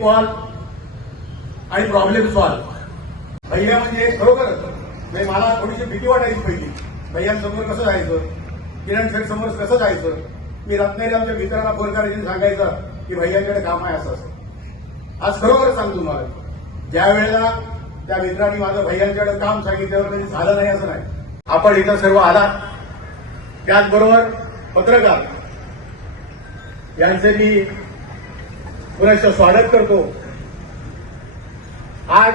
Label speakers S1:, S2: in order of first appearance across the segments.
S1: Call आणि problem solve भैया म्हणजे खरोखरच म्हणजे मला थोडीशी भीती वाटायची पहिली. भैयांसमोर कसं जायचं? किरण शेठ समोर कसं जायचं? मी रत्नागिरी आमच्या मित्रांना फोन करायची सांगायचं की भैयांकडे काम आहे असं असं. आज खरोखर सांगतो तुम्हाला. ज्या वेळेला त्या मित्रांनी माझं भैयांच्याकडे काम सांगितल्यावर कधी झालं नाही असं नाही. आपण इथं सर्व आलात. त्याचबरोबर पत्रकार. यांचे मी पुण्याचं स्वागत करतो. आज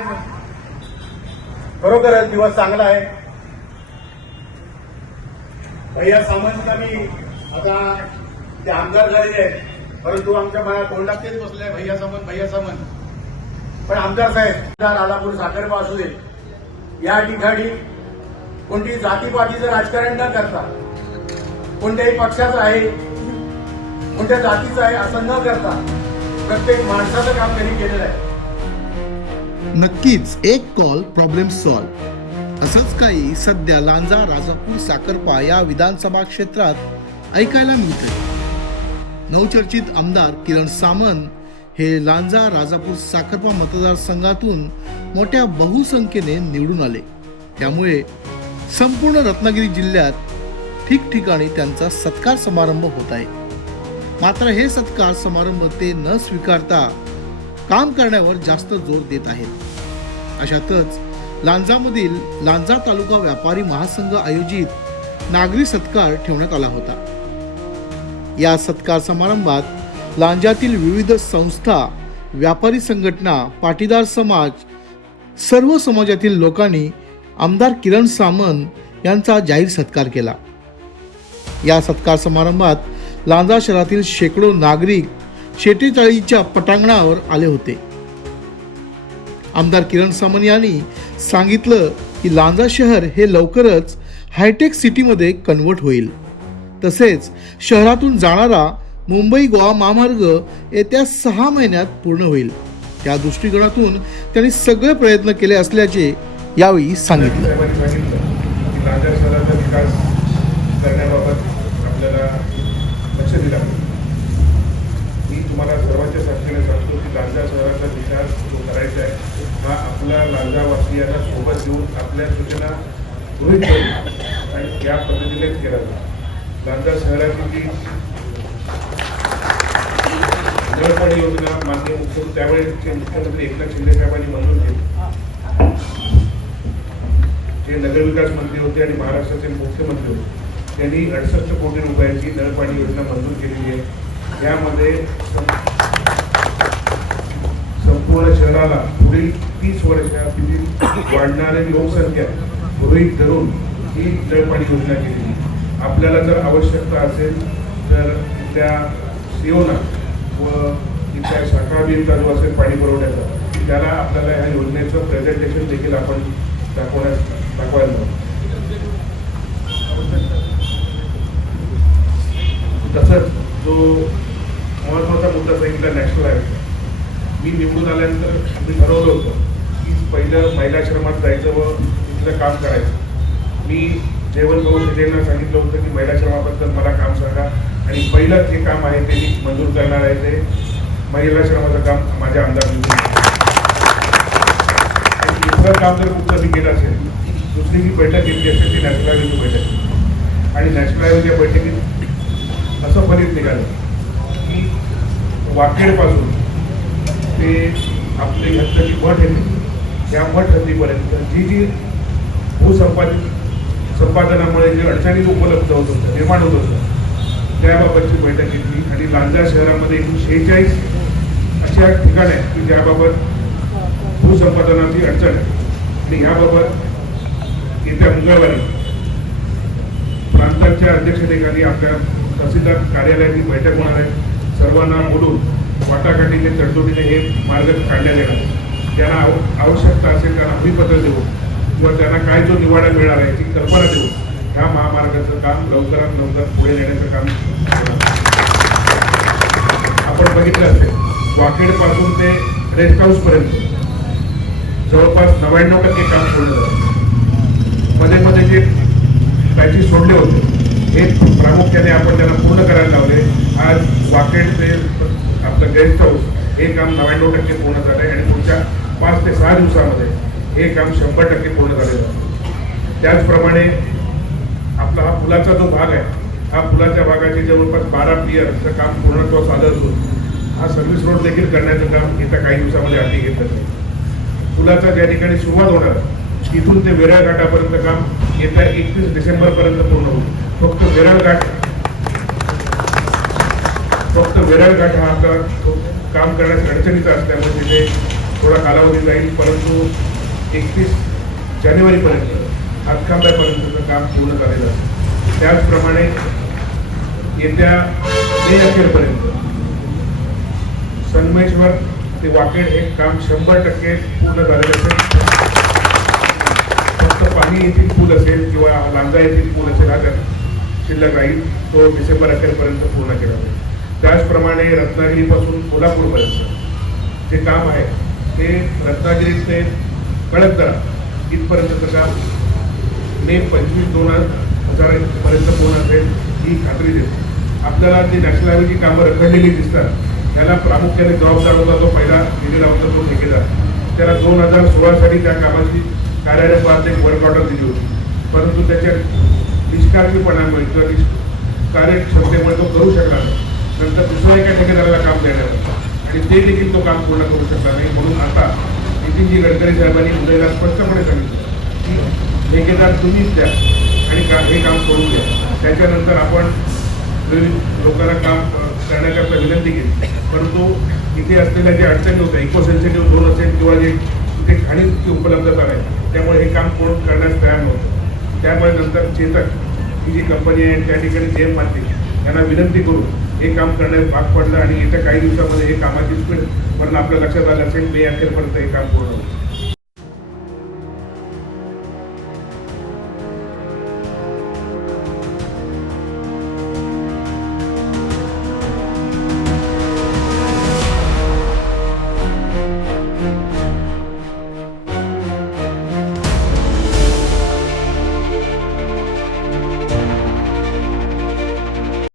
S1: खरोखरच दिवस चांगला आहे. भैया सामंतला मी आता ते आमदार झालेले आहेत परंतु आमच्या मला तोंडात तेच बसले भैया सामंत भैया सामंत. पण आमदार साहेब आमदार आलापूर साखरपा असू दे या ठिकाणी कोणती जातीपातीचं राजकारण न करता कोणत्याही पक्षाचं आहे कोणत्या जातीचं आहे असं न करता प्रत्येक माणसाचं काम त्यांनी केलेलं आहे.
S2: नक्कीच एक कॉल प्रॉब्लेम सॉल्व असंच काही सध्या लांजा राजापूर साखरपा या विधानसभा क्षेत्रात ऐकायला मिळते नवचर्चित आमदार किरण सामंत हे लांजा राजापूर साखरपा मतदारसंघातून मोठ्या बहुसंख्येने निवडून आले. त्यामुळे संपूर्ण रत्नागिरी जिल्ह्यात ठिकठिकाणी त्यांचा सत्कार समारंभ होत आहे. मात्र हे सत्कार समारंभ ते न स्वीकारता काम करण्यावर जास्त जोर देत आहेत. अशातच लांजामधील लांजा तालुका व्यापारी महासंघ आयोजित नागरी सत्कार ठेवण्यात आला होता. या सत्कार समारंभात लांजातील विविध संस्था व्यापारी संघटना पाटीदार समाज सर्व समाजातील लोकांनी आमदार किरण सामंत यांचा जाहीर सत्कार केला. या सत्कार समारंभात लांजा शहरातील शेकडो नागरिक शेटेचाळीच्या पटांगणावर आले होते. आमदार किरण सामन यांनी सांगितलं की लांजा शहर हे लवकरच हायटेक सिटीमध्ये कन्वर्ट होईल. तसेच शहरातून जाणारा मुंबई गोवा महामार्ग येत्या सहा महिन्यात पूर्ण होईल. त्या दृष्टिकोनातून त्यांनी सगळे प्रयत्न केले असल्याचे यावेळी सांगितलं
S3: साहेबांनी सांगितलं की लांजा शहराचा विकास करण्याबाबत आपल्याला लक्ष दिलं मी तुम्हाला सर्वांच्या साक्षीने सांगतो की लांजा शहराचा विकास जो करायचा आहे हा आपल्या लांजावासियांना सोबत घेऊन आपल्या सूचना गृहित करू आणि या पद्धतीनेच केला जातो लांजा शहराची जी नळपाणी योजना मान्य मुख्य त्यावेळेचे मुख्यमंत्री एकनाथ शिंदे साहेबांनी मंजूर केली जे नगरविकास मंत्री होते आणि महाराष्ट्राचे मुख्यमंत्री होते त्यांनी अडसष्ट कोटी रुपयांची नळपाणी योजना मंजूर केलेली आहे. यामध्ये संपूर्ण शहराला पुढील तीस वर्षातील वाढणारी लोकसंख्या गृहीत धरून ही नळपाणी योजना केलेली आपल्याला जर आवश्यकता असेल तर त्या सीओना व इथल्या शाखा चालू असेल पाणी पुरवठ्याचा त्याला आपल्याला ह्या योजनेचं प्रेझेंटेशन देखील आपण दाखवण्यास दाखवायला हवं. तसंच जो महत्त्वाचा मुद्दा सांगितला नॅशनल हायवे मी निवडून आल्यानंतर मी ठरवलं होतं की पहिलं महिलाश्रमात जायचं व तिथलं काम करायचं. मी जयवंत भाऊ शेटेंना सांगितलं होतं की महिलाश्रमाबद्दल मला काम सांगा. आणि पहिलं जे काम आहे ते मी मंजूर करणार आहे ते महिलाश्रमाचं काम माझ्या आमदार दुसरं काम जर कुठचं मी केलं असेल. दुसरी जी बैठक घेतली असेल ती नॅशनल हायवेची बैठक आणि नॅशनल हायवेच्या बैठकीत असं फलित निघालं की वाकेडपासून ते आपले घटकाची मठ येते त्या मठ हद्दीपर्यंत जी जी भूसंपादित संपादनामुळे जे अडचणी उपलब्ध होत होतं निर्माण होत होतं त्याबाबतची बैठक घेतली. आणि लांजा शहरामध्ये एकूण शेहेचाळीस अशा ठिकाणं आहेत की ज्याबाबत भूसंपादनाची अडचण आहे. आणि ह्याबाबत येत्या मंगळवारी प्रांताच्या अध्यक्षतेखाली आपल्या तहसीलदार कार्यालयाची बैठक होणार आहे. सर्वांना बोलून वाटाघाटीने तडजोडीने हे मार्ग काढलेले आहेत त्यांना आव- आवश्यकता असेल त्यांना हमीपत्र देऊ. किंवा त्यांना काय जो निवाडा मिळणार आहे याची कल्पना देऊ. ह्या महामार्गाचं काम लवकरात लवकर पुढे नेण्याचं काम आपण बघितलं असेल वाकेडपासून ते रेस्ट हाऊसपर्यंत जवळपास नव्याण्णव टक्के काम सोडलं जातं मध्ये मध्ये जे पॅचेस सोडले होते हे प्रामुख्याने आपण त्यांना पूर्ण करायला लावले. आज वाकेड ते आपलं गेस्ट हाऊस हे काम नव्याण्णव टक्के पूर्ण झालं आहे आणि पुढच्या पाच ते सहा दिवसामध्ये हे काम शंभर टक्के पूर्ण झालेलं आहे. त्याचप्रमाणे आपला हा पुलाचा जो भाग आहे हा पुलाच्या भागाचे जवळपास बारा पियरचं काम पूर्णत्व आलं असून हा सर्व्हिस रोड देखील करण्याचं काम येत्या काही दिवसामध्ये हाती घेतलं जाईल पुलाचा ज्या ठिकाणी सुरुवात होणार तिथून ते वेरळ घाटापर्यंत काम येत्या एकवीस डिसेंबरपर्यंत पूर्ण होईल. फक्त वेरळ घाट फक्त वेरळ घाट हा आपला काम करण्यास अडचणीचा असल्यामुळे तिथे थोडा कालावधी जाईल परंतु एकतीस जानेवारीपर्यंत हातखांब्यापर्यंतचं काम पूर्ण करायचं आहे त्याचप्रमाणे येत्या मे अखेरपर्यंत संगमेश्वर ते वाकेड हे काम शंभर टक्के पूर्ण झालेलं असेल. फक्त पाणी येथील पूल असेल किंवा लांजा येथील पूल असेल हा त्यात शिल्लक राहील तो डिसेंबर अखेरपर्यंत पूर्ण केला जाईल. त्याचप्रमाणे रत्नागिरीपासून कोल्हापूरपर्यंत जे काम आहे ते रत्नागिरी ते कळकदरा इथपर्यंतचं काम मे पंचवीस दोन हजार कोण असेल ही खात्री देतो आपल्याला जी नॅशनल हायवेची कामं रखडलेली दिसतात त्याला प्रामुख्याने जबाबदार होता तो पहिला दिलेला होता तो ठेकेदार. त्याला दोन हजार सोळासाठी त्या कामाची कार्यालय एक वर्क ऑर्डर दिली होती. परंतु त्याच्या निष्काळजीपणामुळे किंवा निष् कार्यक्षमतेमुळे तो करू शकला नाही. नंतर दुसऱ्या एका ठेकेदाराला काम देण्यात आणि ते देखील तो काम पूर्ण करू शकला नाही. म्हणून आता नितीनजी गडकरी साहेबांनी उदयला स्पष्टपणे सांगितलं की ठेकेदार तुम्हीच द्या आणि का हे काम करून द्या त्याच्यानंतर आपण लोकांना काम करण्याकरता विनंती केली परंतु इथे असलेल्या ज्या अडचणी होत्या इको सेन्सिटिव्ह झोन असेल किंवा जे तिथे खाणीची उपलब्धता नाही त्यामुळे हे काम कोण करण्यास तयार नव्हतं. त्यामुळे नंतर चेतक ही जी कंपनी आहे त्या ठिकाणी जे एम मानते यांना विनंती करून हे काम करण्यास भाग पडलं आणि येत्या काही दिवसामध्ये हे कामाची स्पीड वरून आपल्या लक्षात आलं असेल मे अखेरपर्यंत हे काम पूर्ण होईल.